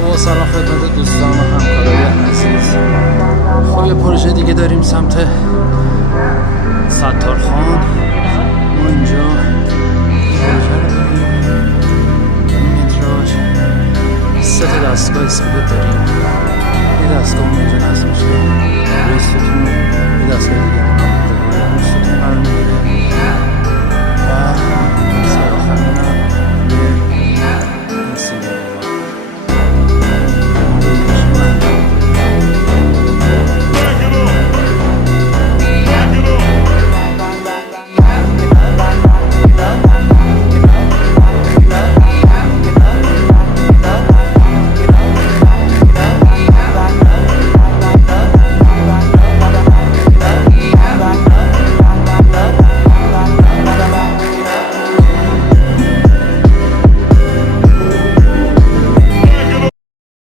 با سلام خدمت دوستان و همکارای عزیز. خب یه پروژه دیگه داریم سمت ستارخان. ما اینجا پروژه رو داریم متراژ 3 تا دستگاه اسکلت داریم. یه دستگاه اونجا نصب میشه روی ستون، یه دستگاه دیگه روی ستون قرار میگیره و سر آخر اونم یه